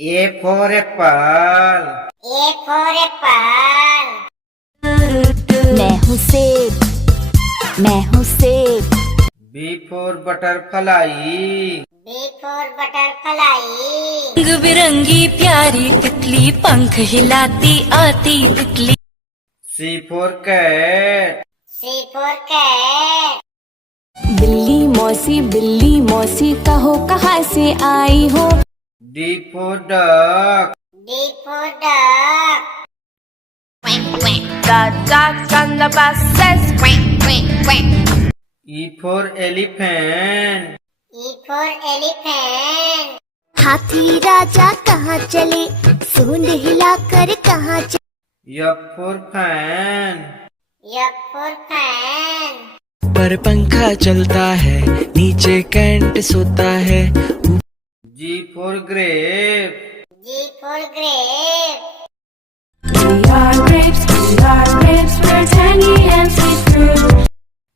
A for apple. A for apple. मैं हूँ सेब, मैं हूँ सेब। B for butterfly. B for butterfly. रंग बिरंगी प्यारी तितली, पंख हिलाती आती तितली। C for cat. C for cat. बिल्ली मौसी कहो कहाँ से आई हो। D for duck. D for duck. The ducks on the bus says quack, quack, quack. E for elephant. E for elephant. हाथी राजा कहाँ चले, सूंड हिलाकर कहाँ चले। F for fan. F for fan. पर पंखा चलता है, नीचे कैंट सोता है। G for grape. G for grape. We are grapes, we're tangy and sweet fruit.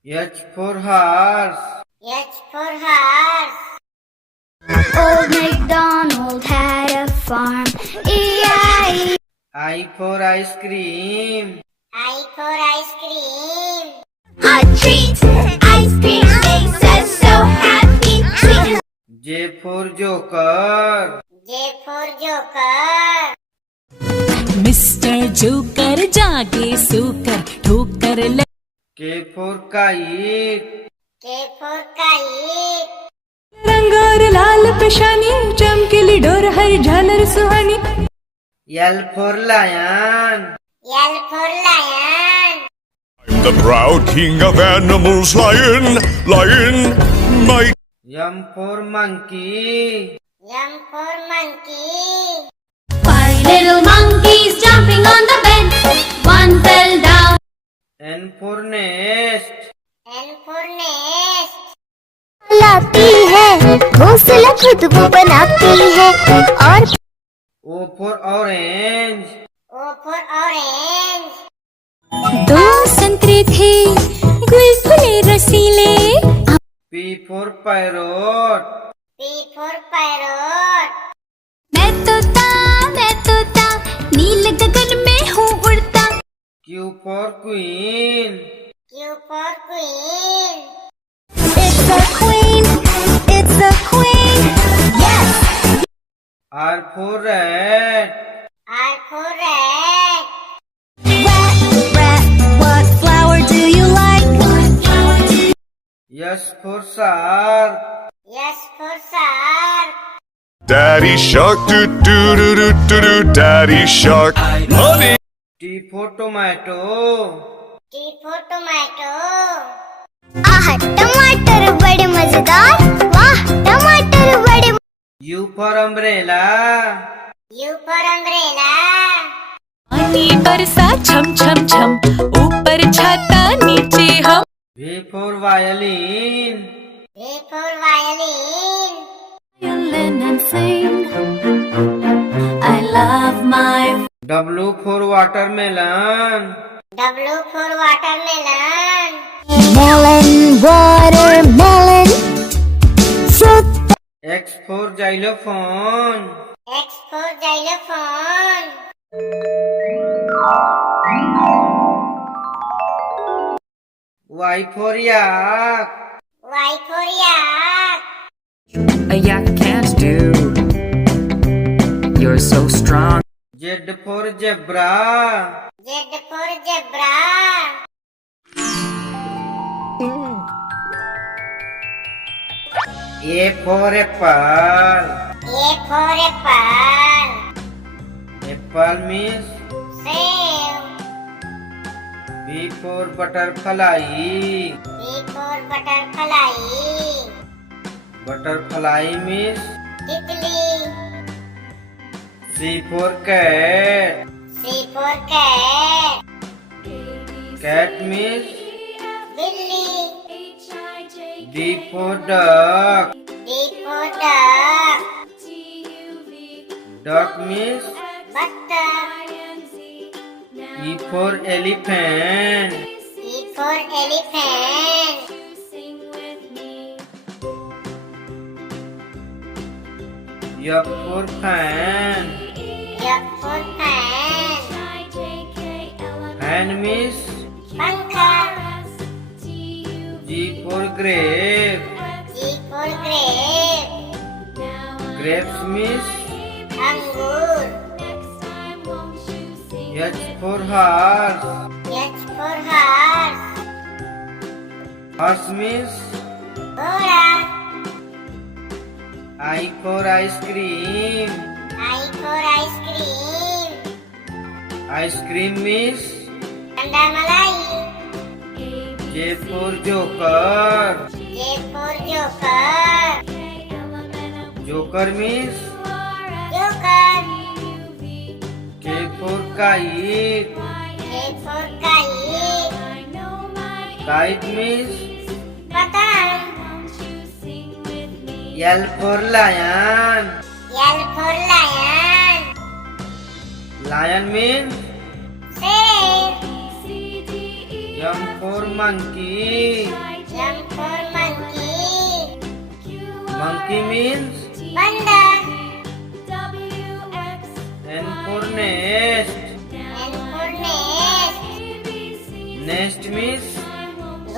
H for horse. H for horse. Old MacDonald had a farm, E-I-E. I for ice cream. I for ice cream. A treat, ice cream makes us so happy. Treat. J for joker. J for joker. Mister joker जागे सोकर ठोकर लगे। K for kite. K for kite. रंग और लाल पेशानी, चमकीली door हर झालर सुहानी। L for lion. L for lion. The proud king of animals, lion, my M for monkey. M for monkey. Five little monkeys jumping on the bed. One fell down. N for nest. N for nest. लाती है घोंसला खुद वो बनाती है। और O for orange. O for orange. दो संतरे थे गुलगुले रसीले। P for parrot. P for parrot. मैं तोता नील गगन में हूँ उड़ता। Q for queen. Q for queen. It's a queen, yes. R for rat. R for rat. Rat, what flower do you like? S for shark. S for shark. daddy shark, do, daddy shark, honey. T for tomato. T for tomato. आह टमाटर बड़े मजेदार, वाह टमाटर बड़े। U for umbrella. U for umbrella. पानी बरसा छम छम छम, ऊपर छाता नीचे हम। V for violin. V for violin. Violin and sing. I love my. W for watermelon. W for watermelon. Melon, watermelon, fruit. X for xylophone. X for xylophone. Y for yak. Y for yak. A yak can't do. You're so strong. Z for zebra. Z for zebra. A for apple. A for apple. Apple means. Save. B for butterfly. B for butterfly. Butterfly means. Tickly. C for cat. C for cat. Cat means. Billy. D for duck. D for duck. Duck means. Buttercup. E for elephant. E for elephant. F for fan. F for fan. Fan means Pankha. G for grape. G for grape. Grapes means Angur. H for horse. H for horse. Horse means Ghoda. I for ice cream. I for ice cream. Ice cream means Tanda Malai. J for joker. J for joker. Joker means Joker. K for kite. K for kite. Kite means Patang. L for lion. L for lion. Lion means Sheep. M for monkey. M for monkey. Monkey means Panda. N for nest. N for nest. Nest means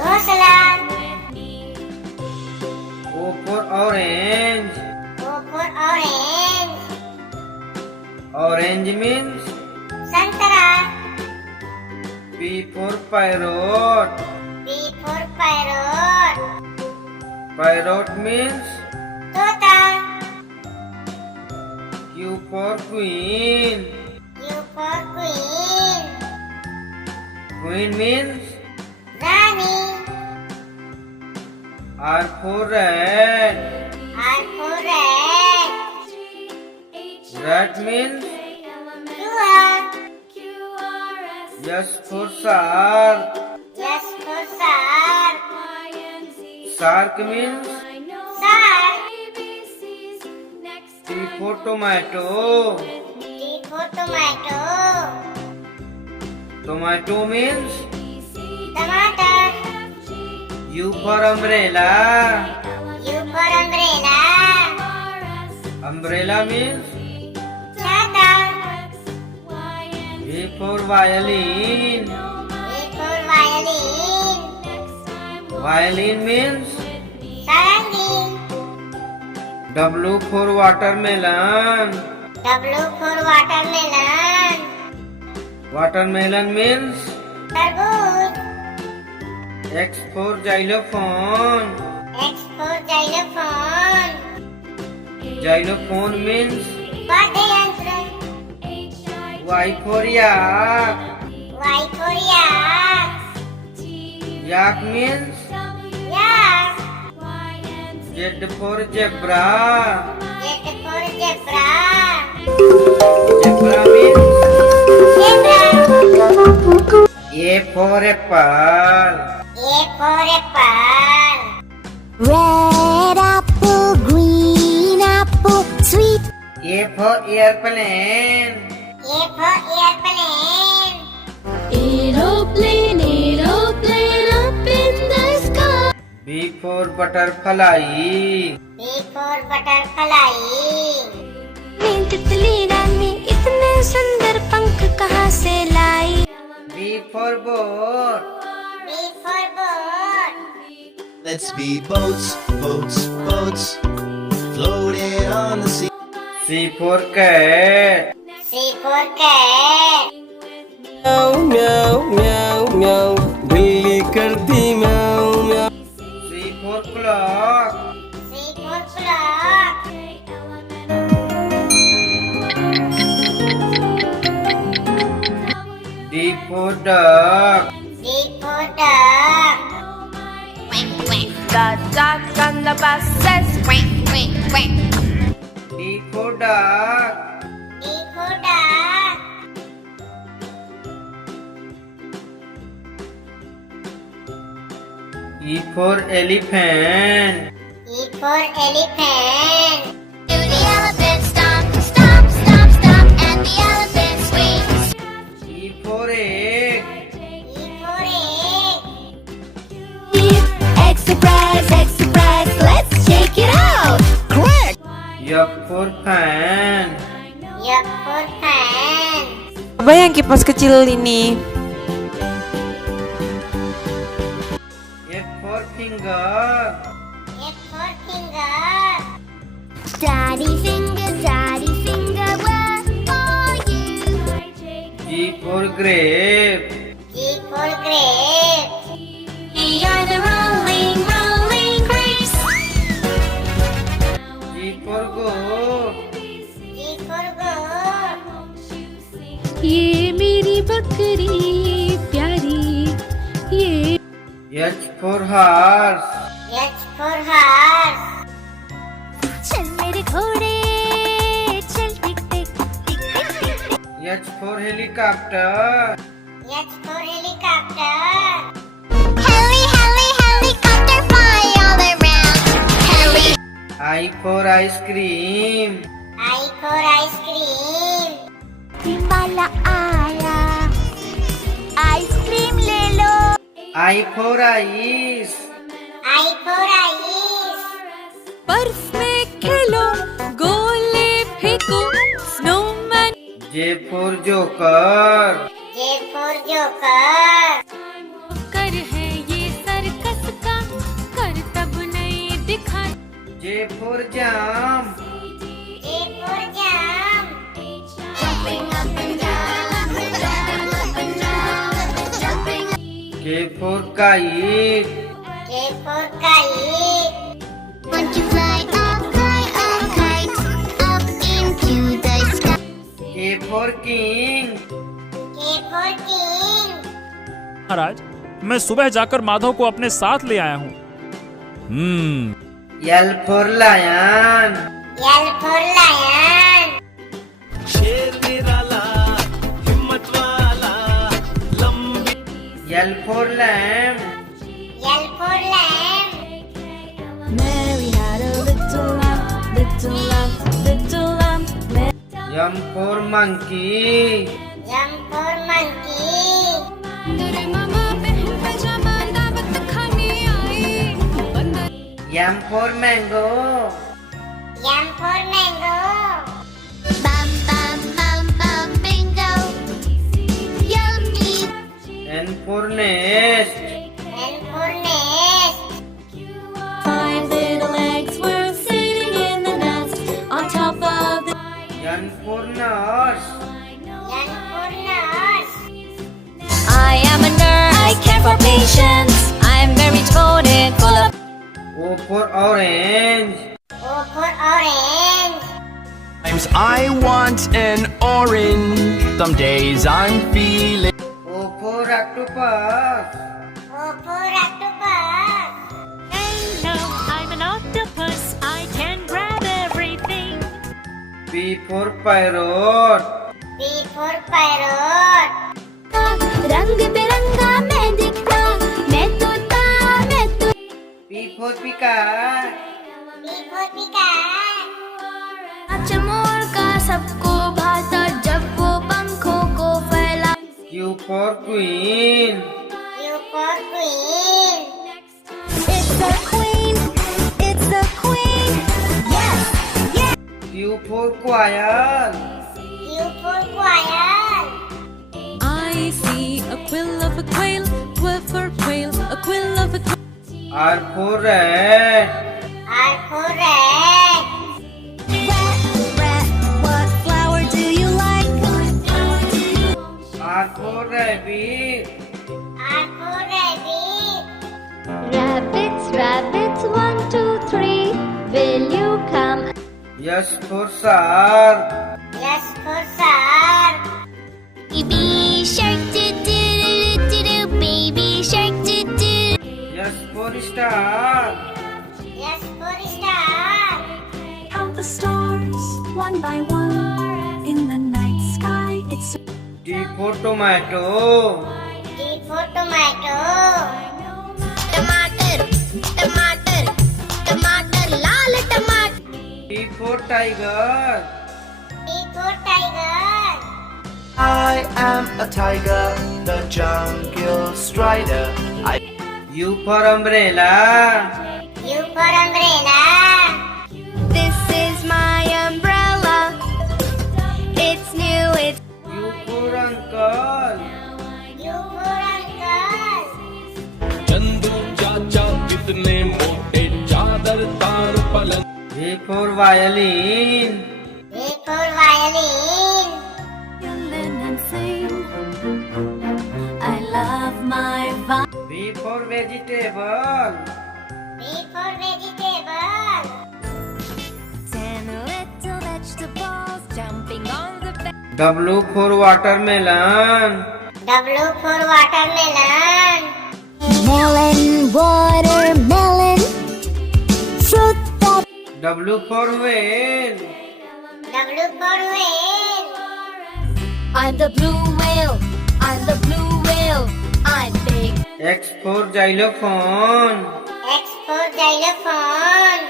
Ghosla. O for orange. O for orange. Orange means Santara. P for parrot. P for parrot. Parrot means Tota. Q for queen. Q for queen. Queen means Rani. R for rat. R for rat. Rat means Dua. S for shark. S for shark. Shark means Shark. T for tomato. T for tomato. Tomato means Tomato. U for umbrella. U for umbrella. Umbrella means Chata. V for violin. V for violin. Violin means Sarangi. W for watermelon. W for watermelon. Watermelon means Tarbooj. X for xylophone. X for xylophone. Xylophone means Vadrayantra. Y for yak. Y for yak. Yak means Yak. Z for zebra. Z for zebra. Zebra means Zebra. A for apple. A for apple. Red apple, green apple, sweet. A for airplane. A for airplane. Aeroplane, aeroplane up in the sky. B for butterfly. B for butterfly. तितली रानी इतने सुंदर पंख कहाँ से लाई? B for boat. B for boat. Let's be boats, boats, boats, floating on the sea. C for cat. C for cat. म्याऊ म्याऊ म्याऊ म्याऊ बिल्ली करती म्याऊ म्याऊ C for clock. C for clock. D for duck. D for duck. The duck on the bus says quack, quack, quack. D for duck. D for duck. E for elephant. E for elephant. Do the elephant stomp, stomp, stomp, stomp, and the elephant swings. E for egg. E for egg. Egg surprise, let's shake it out. F for fan. F for fan. Apa yang kipas kecil ini? F for finger. F for finger. Daddy finger, where are you? G for grape. G for grape. We are the rolling, rolling grapes. G for goat. G for goat. ये मेरी बकरी प्यारी ये H for horse. H for horse. चल मेरे घोड़े चल टिक टिक टिक टिक टिक टिक. H for helicopter. H for helicopter. Helicopter fly all around. I for ice cream. I for ice cream. वाला आया आइसक्रीम ले लो. I for ice. I for ice. बर्फ में खेलो गोले फेंको snowman J for joker. J for joker. कर है ये सर्कस का कर तब नहीं दिखा J for jump. J for jump. Jumping up and down, jumping up and down, jumping. K for kite. K for kite. Want to fly up into the sky. K for king. K for king. महाराज, मैं सुबह जाकर माधव को अपने साथ ले आया हूँ। L for lion. L for lion. शेर निराला हिम्मत वाला लंबी L for lamb. L for lamb. Mary had a little lamb, little lamb, little lamb. M for monkey. M for monkey. मेरे मामा बहन पजामा दावत खाने आई बंदर M for mango. M for mango. Bum bum bum bum bingo. Yummy. N for nest. N for nest. 5 little eggs were sitting in the nest on top of the N for nurse. N for nurse. I am a nurse. I care for patients. I'm very devoted, full of O for orange. O for orange. Sometimes I want an orange. Some days I'm feeling O for octopus. O for octopus. Hello, I'm an octopus. I can grab everything. P for parrot. P for parrot. रंग बिरंगा मैं दिखता मैं तोता मैं तो. P for peacock. P for peacock. चमोर का सबको भाता जब वो पंखों को फैला. Q for queen. Q for queen. It's the queen, it's the queen. Yes, yes. Q for quail. Q for quail. I see a quill of a quail, quill for quail, a quill of a quail. R for rat. R for rat. Rat, rat, what flower do you like? R for rabbit. R for rabbit. Rabbits, rabbits, 1, 2, 3. Will you come? S for shark. S for shark. Baby shark, do do do do, baby shark, do do. S for star. S for star. Count the stars one by one in the night sky. It's T for tomato. T for tomato. टमाटर टमाटर टमाटर लाल टमाटर. T for tiger. T for tiger. I am a tiger, the jungle strider. U for umbrella. U for umbrella. This is my umbrella. it's new, it's U for uncle. U for uncle. V for violin. V for violin. and sing. I love my V for vegetable. V for vegetable. 10 little vegetables jumping on the bed. W for watermelon. W for watermelon. melon, watermelon, fruit that W for whale. W for whale. I'm the blue whale, I'm the blue whale, I'm big. X for xylophone. X for xylophone.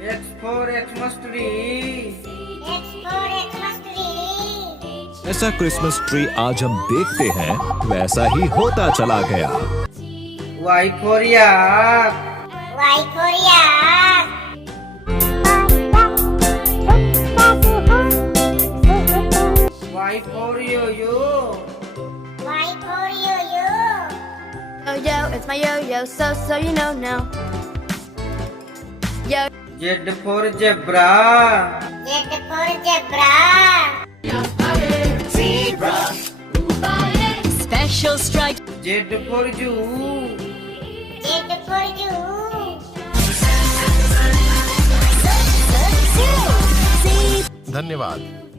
X for Xmas tree. X for Xmas tree. ऐसा Christmas tree आज हम देखते हैं वैसा ही होता चला गया। Y for yak. Y for yak. Y for yo-yo. Y for yo-yo. Yo-yo, it's my yo-yo, so you know now. Yo, Z for zebra. Z for zebra. Special strike. Z for zoo. Z for you. धन्यवाद।